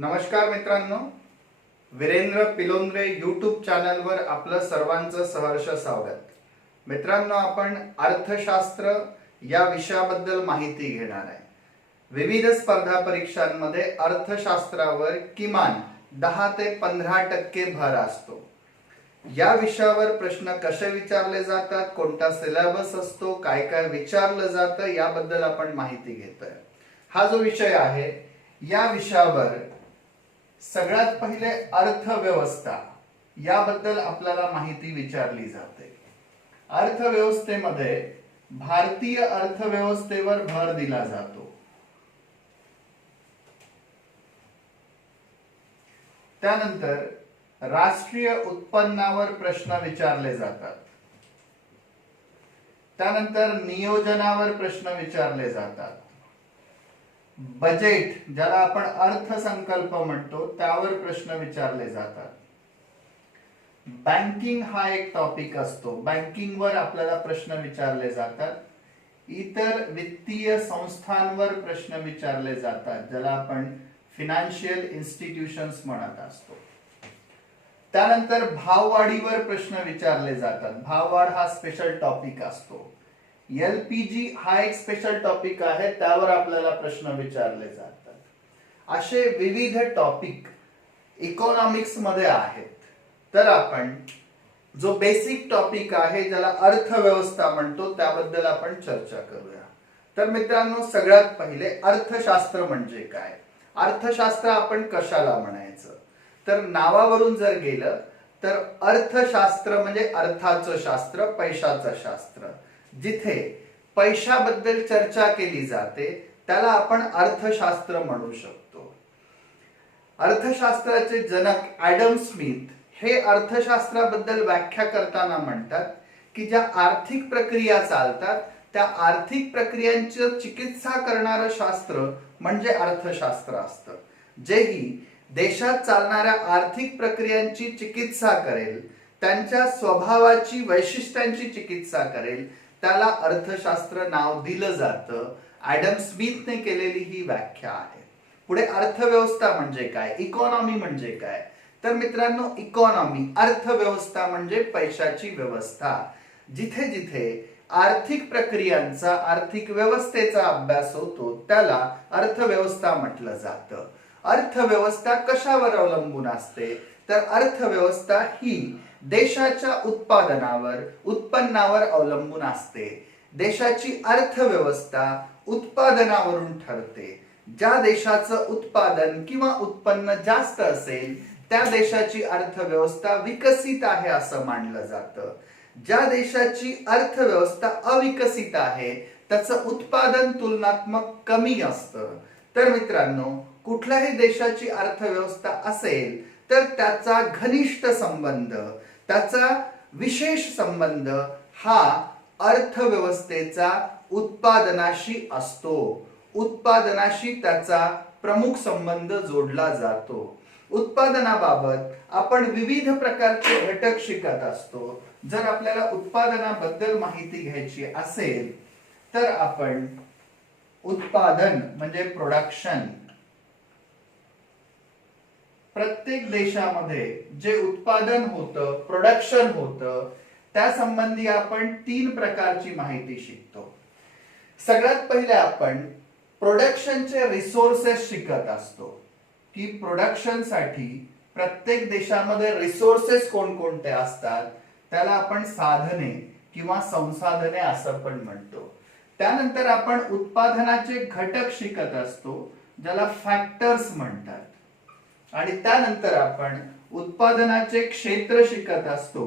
नमस्कार मित्रांनो, वीरेंद्र पिलोंद्रे यूट्यूब चॅनलवर आपलं सर्वांचं सहर्ष स्वागत. मित्रांनो, आपण अर्थशास्त्र या विषयाबद्दल माहिती घेणार आहे. विविध स्पर्धा परीक्षांमध्ये अर्थशास्त्रावर किमान 10 ते 15% भर असतो. या विषयावर प्रश्न कसे विचारले जातात, कोणता सिलेबस असतो, काय काय विचारलं जातं याबद्दल आपण माहिती घेतोय. हा जो विषय आहे या विषयावर सगळ्यात पहिले अर्थव्यवस्था याबद्दल आपल्याला माहिती विचारली जाते. अर्थव्यवस्थेमध्ये भारतीय अर्थव्यवस्थेवर भर दिला जातो. त्यानंतर राष्ट्रीय उत्पन्नावर प्रश्न विचारले जातात. त्यानंतर नियोजनावर प्रश्न विचारले जातात. बजेट, ज्याला आपण अर्थसंकल्प म्हणतो, त्यावर प्रश्न विचारले जातात. बँकिंग हा एक टॉपिक असतो, बँकिंगवर आपल्याला प्रश्न विचारले जातात. इतर वित्तीय संस्थांवर प्रश्न विचारले जातात, ज्याला आपण फिनान्शियल इन्स्टिट्यूशन्स म्हणत असतो. त्यानंतर भाववाढीवर प्रश्न विचारले जातात. भाववाढ हा स्पेशल टॉपिक असतो. एलपीजी हा एक स्पेशल टॉपिक आहे, त्यावर आपल्याला प्रश्न विचारले जातात. असे विविध टॉपिक इकॉनॉमिक्स मध्ये आहेत. तर आपण जो बेसिक टॉपिक आहे ज्याला अर्थव्यवस्था म्हणतो त्याबद्दल आपण चर्चा करूया. तर मित्रांनो, सगळ्यात पहिले अर्थशास्त्र म्हणजे काय, अर्थशास्त्र आपण कशाला म्हणायचं, तर नावावरून जर गेलं तर अर्थशास्त्र म्हणजे अर्थाचं शास्त्र, पैशाचं शास्त्र. जिथे पैशाबद्दल चर्चा केली जाते त्याला आपण अर्थशास्त्र म्हणू शकतो. अर्थशास्त्राचे जनक ॲडम स्मिथ हे अर्थशास्त्राबद्दल व्याख्या करताना म्हणतात की ज्या आर्थिक प्रक्रिया चालतात त्या आर्थिक प्रक्रियांची चिकित्सा करणारं शास्त्र म्हणजे अर्थशास्त्र असतं. जेही देशात चालणाऱ्या आर्थिक प्रक्रियांची चिकित्सा करेल, त्यांच्या स्वभावाची वैशिष्ट्यांची चिकित्सा करेल, त्याला अर्थशास्त्र नाव दिलं जातं. ॲडम स्मिथने केलेली ही व्याख्या आहे. पुढे अर्थव्यवस्था म्हणजे काय, इकॉनॉमी म्हणजे काय, तर मित्रांनो, इकॉनॉमी अर्थव्यवस्था म्हणजे पैशाची व्यवस्था. जिथे जिथे आर्थिक प्रक्रियांचा, आर्थिक व्यवस्थेचा अभ्यास होतो त्याला अर्थव्यवस्था म्हटलं जातं. अर्थव्यवस्था कशावर अवलंबून असते, तर अर्थव्यवस्था ही देशाच्या उत्पादनावर, उत्पन्नावर अवलंबून असते. देशाची अर्थव्यवस्था उत्पादनावरून ठरते. ज्या देशाचं उत्पादन किंवा उत्पन्न जास्त असेल त्या देशाची अर्थव्यवस्था विकसित आहे असं मानलं जातं. ज्या देशाची अर्थव्यवस्था अविकसित आहे त्याचं उत्पादन तुलनात्मक कमी असतं. तर मित्रांनो, कुठल्याही देशाची अर्थव्यवस्था असेल तर त्याचा घनिष्ठ संबंध, त्याचा विशेष संबंध हा अर्थव्यवस्थेचा उत्पादनाशी असतो. उत्पादनाशी त्याचा प्रमुख संबंध जोडला जातो. उत्पादनाबाबत आपण विविध प्रकारचे घटक शिकत असतो. जर आपल्याला उत्पादनाबद्दल माहिती घ्यायची असेल तर आपण उत्पादन म्हणजे प्रोडक्शन, प्रत्येक देशामध्ये जे उत्पादन होतं, प्रोडक्शन होतं, त्या संबंधी आपण 3 प्रकारची माहिती शिकतो. सगळ्यात पहिले आपण प्रोडक्शनचे रिसोर्सेस शिकत असतो की प्रोडक्शन साठी प्रत्येक देशामध्ये रिसोर्सेस कोणकोणते असतात, त्याला आपण साधने किंवा संसाधने असं पण म्हणतो. त्यानंतर आपण उत्पादनाचे घटक शिकत असतो ज्याला फॅक्टर्स म्हणतात. आणि त्यानंतर आपण उत्पादनाचे क्षेत्र शिकत असतो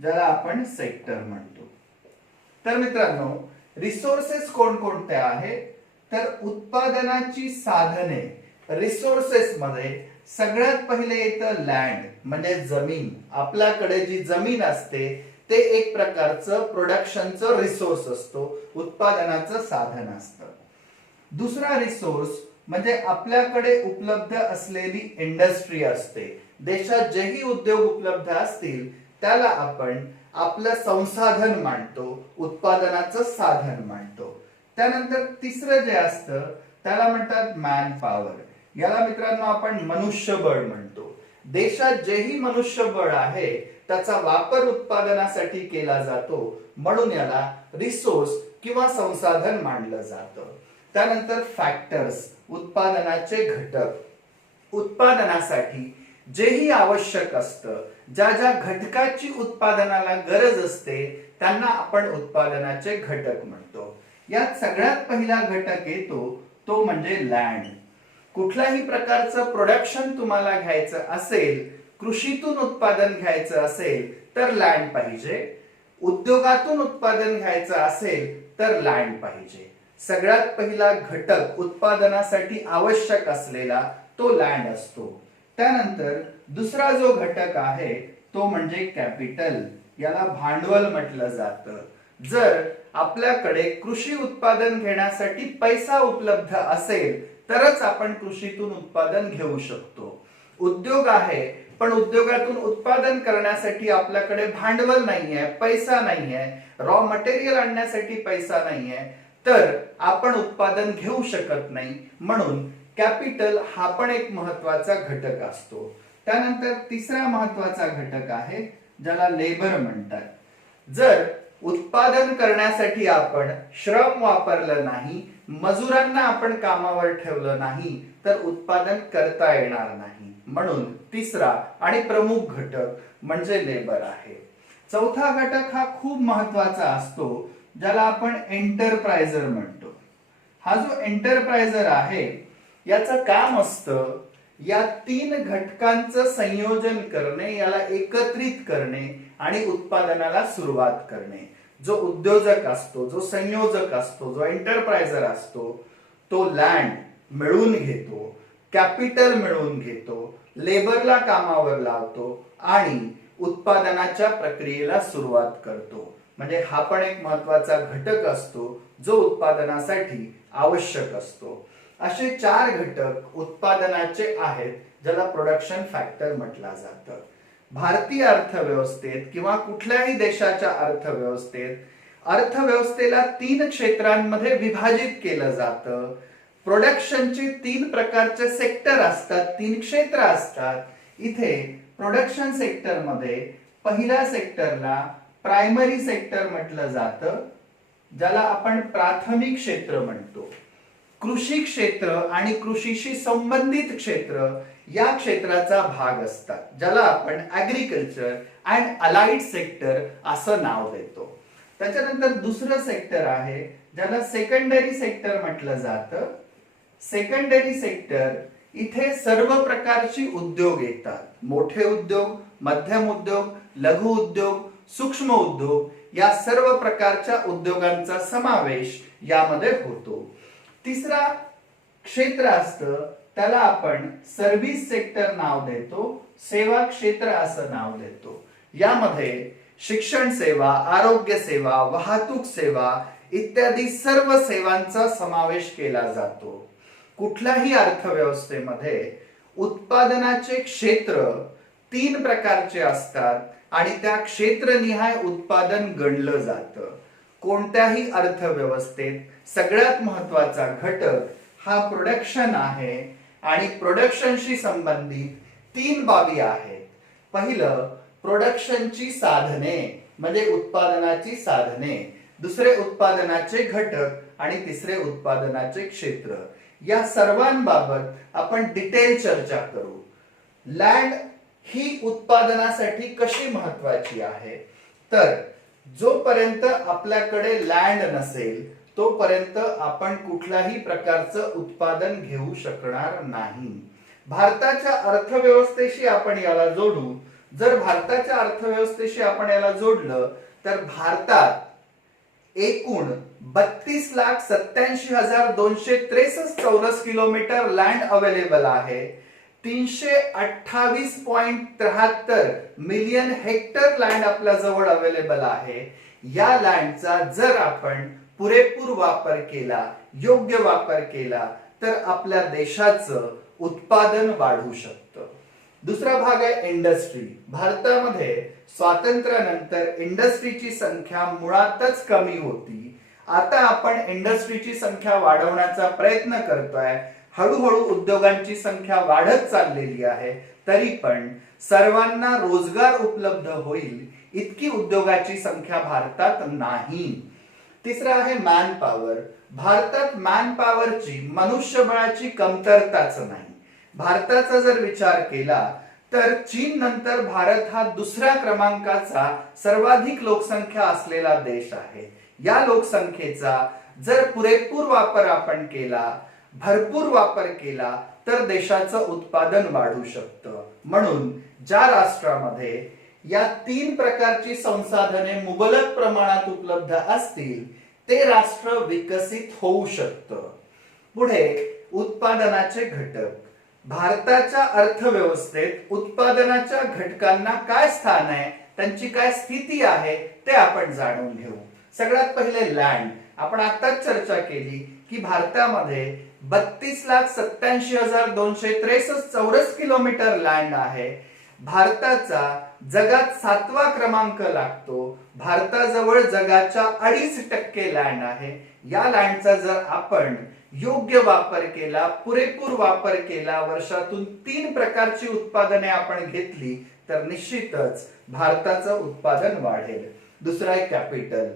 ज्याला आपण सेक्टर म्हणतो. तर मित्रांनो, रिसोर्सेस कोणकोणते आहेत, तर उत्पादनाची साधने, रिसोर्सेस मध्ये सगळ्यात पहिले येतं लँड म्हणजे जमीन. आपल्याकडे जी जमीन असते ते एक प्रकारचं प्रोडक्शनचं रिसोर्स असतो, उत्पादनाचं साधन असतं. दुसरा रिसोर्स म्हणजे आपल्याकडे उपलब्ध असलेली इंडस्ट्री असते. देशात जेही उद्योग उपलब्ध असतील त्याला आपण आपलं संसाधन मानतो, उत्पादनाचं साधन मानतो. त्यानंतर तिसरं जे असतं त्याला म्हणतात मॅन पॉवर. याला मित्रांनो आपण मनुष्यबळ म्हणतो. देशात जेही मनुष्यबळ आहे त्याचा वापर उत्पादनासाठी केला जातो, म्हणून याला रिसोर्स किंवा संसाधन मानलं जातं. त्यानंतर फॅक्टर्स, उत्पादनाचे घटक. उत्पादनासाठी जेही आवश्यक असतं, ज्या ज्या घटकाची उत्पादनाला गरज असते त्यांना आपण उत्पादनाचे घटक म्हणतो. यात सगळ्यात पहिला घटक येतो तो म्हणजे लँड. कुठल्याही प्रकारचं प्रोडक्शन तुम्हाला घ्यायचं असेल, कृषीतून उत्पादन घ्यायचं असेल तर लँड पाहिजे. उद्योगातून उत्पादन घ्यायचं असेल तर लँड पाहिजे. सगळ्यात पहिला घटक उत्पादनासाठी आवश्यक असलेला तो लँड असतो. त्यानंतर दुसरा जो घटक आहे तो म्हणजे कॅपिटल. याला भांडवल म्हटलं जातं. जर आपल्याकडे कृषी उत्पादन घेण्यासाठी पैसा उपलब्ध असेल तरच आपण कृषीतून उत्पादन घेऊ शकतो. उद्योग आहे पण उद्योगातून उत्पादन करण्यासाठी आपल्याकडे भांडवल नाहीये, पैसा नाहीये, रॉ मटेरियल आणण्यासाठी पैसा नाहीये, तर आपण उत्पादन घेऊ शकत नाही. म्हणून कॅपिटल हा पण एक महत्वाचा घटक असतो. त्यानंतर तिसरा महत्वाचा घटक आहे ज्याला लेबर म्हणतात. जर उत्पादन करण्यासाठी आपण श्रम वापरलं नाही, मजुरांना आपण कामावर ठेवलं नाही तर उत्पादन करता येणार नाही. म्हणून तिसरा आणि प्रमुख घटक म्हणजे लेबर आहे. चौथा घटक हा खूप महत्वाचा असतो ज्याला आपण एंटरप्राइजर म्हणतो. हा जो एंटरप्राइजर आहे याचं काम असतं या तीन घटकांचं संयोजन करणे, याला एकत्रित करणे आणि उत्पादनाला सुरुवात करणे. जो उद्योजक असतो, जो संयोजक असतो, जो एंटरप्राइजर असतो तो लँड मिळवून घेतो, कॅपिटल मिळवून घेतो, लेबरला कामावर लावतो आणि उत्पादनाच्या प्रक्रियेला सुरुवात करतो. म्हणजे हा पण एक महत्वाचा घटक असतो जो उत्पादनासाठी आवश्यक असतो. असे 4 घटक उत्पादनाचे आहेत ज्याला प्रोडक्शन फॅक्टर म्हटलं जातं. भारतीय अर्थव्यवस्थेत किंवा कुठल्याही देशाच्या अर्थव्यवस्थेला 3 क्षेत्रांमध्ये विभाजित केलं जातं. प्रोडक्शनचे 3 प्रकारचे सेक्टर असतात, 3 क्षेत्र असतात. इथे प्रोडक्शन सेक्टर मध्ये पहिल्या सेक्टरला प्रायमरी सेक्टर म्हटलं जातं, ज्याला आपण प्राथमिक क्षेत्र म्हणतो. कृषी क्षेत्र आणि कृषीशी संबंधित क्षेत्र या क्षेत्राचा भाग असतात, ज्याला आपण ऍग्रीकल्चर अँड अलाइड सेक्टर असं नाव देतो. त्याच्यानंतर दुसरं सेक्टर आहे ज्याला सेकंडरी सेक्टर म्हटलं जातं. सेकंडरी सेक्टर इथे सर्व प्रकारची उद्योग येतात. मोठे उद्योग, मध्यम उद्योग, लघु उद्योग, सूक्ष्म उद्योग या सर्व प्रकारच्या उद्योगांचा समावेश यामध्ये होतो. तिसरा क्षेत्र असतं त्याला आपण सर्व्हिस सेक्टर नाव देतो, सेवा क्षेत्र असं नाव देतो. यामध्ये शिक्षण सेवा, आरोग्य सेवा, वाहतूक सेवा इत्यादी सर्व सेवांचा समावेश केला जातो. कुठल्याही अर्थव्यवस्थेमध्ये उत्पादनाचे क्षेत्र 3 प्रकारचे असतात आणि त्या क्षेत्रनिहाय उत्पादन गणलं जातं. कोणत्याही अर्थव्यवस्थेत सगळ्यात महत्वाचा घटक हा प्रोडक्शन आहे आणि प्रोडक्शनशी संबंधित 3 बाबी आहेत. पहिलं प्रोडक्शनची साधने म्हणजे उत्पादनाची साधने, दुसरे उत्पादनाचे घटक आणि तिसरे उत्पादनाचे क्षेत्र. या सर्वांबाबत आपण डिटेल चर्चा करू. लँड ही उत्पादनासाठी कशी महत्वाची आहे, तर जोपर्यंत आपल्याकडे लँड नसेल तोपर्यंत आपण कुठल्याही प्रकारचं उत्पादन घेऊ शकणार नाही. भारताच्या अर्थव्यवस्थेशी आपण याला जोडू. जर भारताच्या अर्थव्यवस्थेशी आपण याला जोडलं तर भारतात एकूण 32,87,263 चौरस किलोमीटर लँड अवेलेबल आहे. 328.73 मिलियन हेक्टर लँड आपल्या जवळ अवेलेबल आहे. या लँडचा जर आपण पुरेपूर वापर केला, योग्य वापर केला तर आपल्या देशाचं उत्पादन वाढू शकतं. दुसरा भाग आहे इंडस्ट्री. भारतामध्ये स्वातंत्र्यानंतर इंडस्ट्रीची संख्या मुळातच कमी होती. आता आपण इंडस्ट्रीची संख्या वाढवण्याचा प्रयत्न करतोय. हळूहळू उद्योगांची संख्या वाढत चाललेली आहे, तरी पण सर्वांना रोजगार उपलब्ध होईल इतकी उद्योगाची संख्या भारतात नाही. तिसरं आहे मॅन पॉवर. भारतात मॅन पॉवरची, मनुष्यबळाची कमतरताच नाही. भारताचा जर विचार केला तर चीन नंतर भारत हा दुसऱ्या क्रमांकाचा सर्वाधिक लोकसंख्या असलेला देश आहे. या लोकसंख्येचा जर पुरेपूर वापर आपण केला, भरपूर वापर केला, तर देशाचं उत्पादन वाढू शकतं. म्हणून ज्या राष्ट्रामध्ये या 3 प्रकारची संसाधने मुबलक प्रमाणात उपलब्ध असतील ते राष्ट्र विकसित होऊ शकतं. पुढे उत्पादनाचे घटक. भारताच्या अर्थव्यवस्थेत उत्पादनाच्या घटकांना काय स्थान आहे, त्यांची काय स्थिती आहे ते आपण जाणून घेऊ. सगळ्यात पहिले लँड. आपण आताच चर्चा केली की भारतामध्ये 32,87,263 चौरस किलोमीटर लँड आहे. भारताचा जगात 7वा क्रमांक लागतो. भारताजवळ जगाच्या 2.5% लँड आहे. या लँडचा जर आपण योग्य वापर केला, पुरेपूर वापर केला, वर्षातून 3 प्रकारची उत्पादने आपण घेतली तर निश्चितच भारताचं उत्पादन वाढेल. दुसरा आहे कॅपिटल.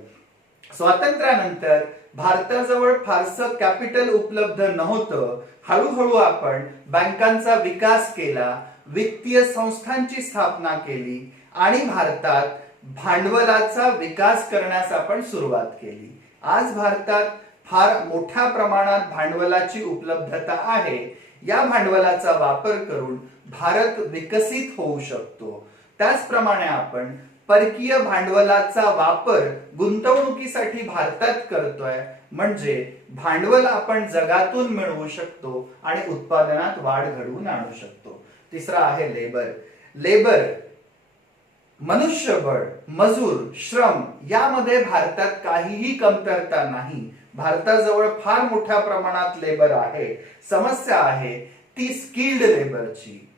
स्वातंत्र्यानंतर भारताजवळ फारसं कॅपिटल उपलब्ध नव्हतं. हळूहळू आपण बँकांचा विकास केला, वित्तीय संस्थांची स्थापना केली आणि भारतात भांडवलाचा विकास करण्यास आपण सुरुवात केली. आज भारतात फार मोठ्या प्रमाणात भांडवलाची उपलब्धता आहे. या भांडवलाचा वापर करून भारत विकसित होऊ शकतो. त्याचप्रमाणे आपण परकीय भांडवलाचा वापर गुंतवणुकीसाठी भारतात करतोय, म्हणजे भांडवल आपण जगातून मिळवू शकतो आणि उत्पादनात वाढ घडवून आणू शकतो. तिसरा आहे लेबर. लेबर, मनुष्यबळ, मजूर, श्रम यामध्ये भारतात काहीही कमतरता नाही. भारताजवळ फार मोठ्या प्रमाणात लेबर आहे. समस्या आहे ती स्किल्ड लेबरची.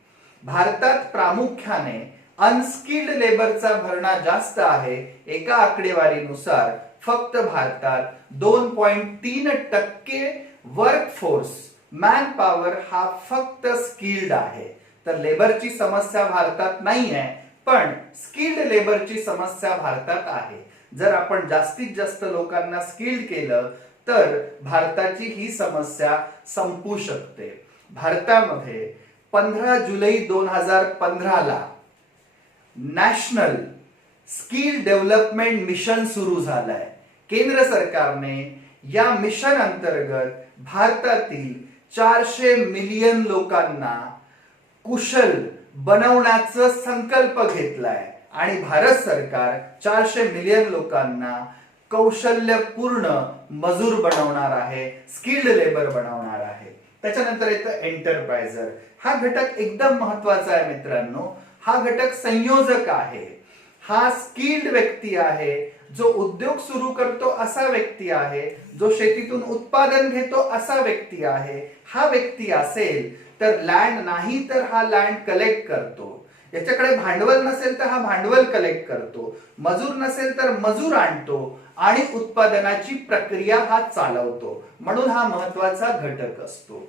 भारतात प्रामुख्याने अनस्किल्ड लेबरचा भरणा जास्त आहे. एका आकडेवारीनुसार फक्त भारतात 2.3% वर्कफोर्स, मॅन पॉवर हा फक्त स्किल्ड आहे. तर लेबरची समस्या भारतात नाही आहे, पण स्किल्ड लेबरची समस्या भारतात आहे. जर आपण जास्तीत जास्त लोकांना स्किल्ड केलं तर भारताची ही समस्या संपू शकते. भारतामध्ये 15 जुलै 2015 नॅशनल स्किल डेव्हलपमेंट मिशन सुरू झालंय. केंद्र सरकारने या मिशन अंतर्गत भारतातील 400 मिलियन लोकांना कुशल बनवण्याचा संकल्प घेतलाय आणि भारत सरकार 400 मिलियन लोकांना कौशल्यपूर्ण मजूर बनवणार आहे, स्किल्ड लेबर बनवणार आहे. त्याच्यानंतर येतं एंटरप्राइजर. हा घटक एकदम महत्वाचा आहे मित्रांनो. हा घटक संयोजक आहे. हा स्किल्ड व्यक्ती आहे, जो उद्योग सुरू करतो असा व्यक्ती आहे, जो शेतीतून उत्पादन घेतो असा व्यक्ती आहे. हा व्यक्ती असेल तर लँड नाही तर हा लँड कलेक्ट करतो. याच्याकडे भांडवल नसेल तर हा भांडवल कलेक्ट करतो. मजूर नसेल तर मजूर आणतो आणि उत्पादनाची प्रक्रिया हा चालवतो. म्हणून हा महत्वाचा घटक असतो.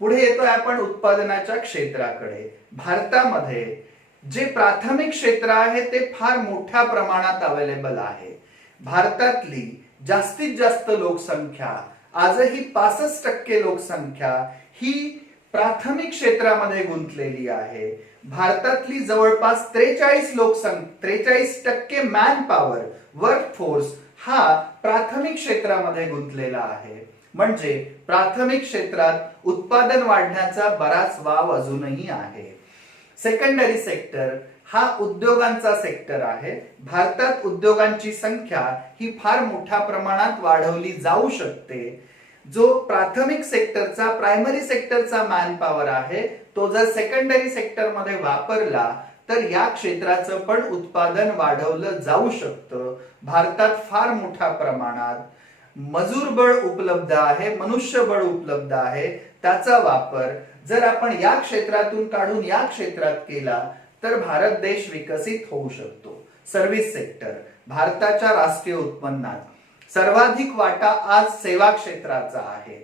पुढे येतोय आपण उत्पादनाच्या क्षेत्राकडे. भारतामध्ये जे प्राथमिक क्षेत्र आहे ते फार मोठ्या प्रमाणात अवेलेबल आहे. भारतातली जास्तीत जास्त लोकसंख्या, आजही 65% लोकसंख्या ही प्राथमिक क्षेत्रामध्ये गुंतलेली आहे. भारतातली जवळपास 43% मॅन पॉवर, वर्कफोर्स हा प्राथमिक क्षेत्रामध्ये गुंतलेला आहे. म्हणजे प्राथमिक क्षेत्रात उत्पादन वाढण्याचा बराच वाव अजूनही आहे. सेकंडरी सेक्टर हा उद्योगांचा सेक्टर आहे. भारतात उद्योगांची संख्या ही फार मोठ्या प्रमाणात वाढवली जाऊ शकते. जो प्राथमिक सेक्टरचा, प्रायमरी सेक्टरचा मॅन पॉवर आहे तो जर सेकंडरी सेक्टर मध्ये वापरला तर या क्षेत्राचं पण उत्पादन वाढवलं जाऊ शकतं. भारतात फार मोठ्या प्रमाणात मजूरबळ उपलब्ध आहे, मनुष्यबळ उपलब्ध आहे. त्याचा वापर जर आपण या क्षेत्रातून काढून या क्षेत्रात केला तर भारत देश विकसित होऊ शकतो. Service sector. भारताच्या राष्ट्रीय उत्पन्नात सर्वाधिक वाटा आज सेवा क्षेत्राचा आहे.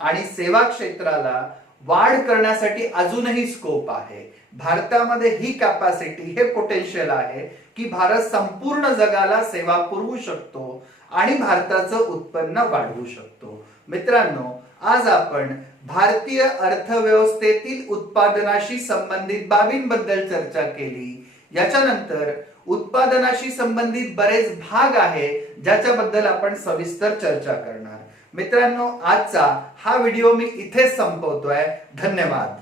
आणि सेवा क्षेत्राला वाढ करण्यासाठी अजूनही स्कोप आहे. भारतामध्ये ही कॅपॅसिटी, हे पोटेन्शियल आहे की भारत संपूर्ण जगाला सेवा पुरवू शकतो आणि भारताचं उत्पन्न वाढवू शकतो. मित्रांनो, आज आपण भारतीय अर्थव्यवस्थेतील उत्पादनाशी संबंधित बाबींबद्दल चर्चा केली. याच्यानंतर उत्पादनाशी संबंधित बरेच भाग आहे ज्याच्याबद्दल आपण सविस्तर चर्चा करणार. मित्रांनो, आजचा हा व्हिडिओ मी इथेच संपवतोय. धन्यवाद.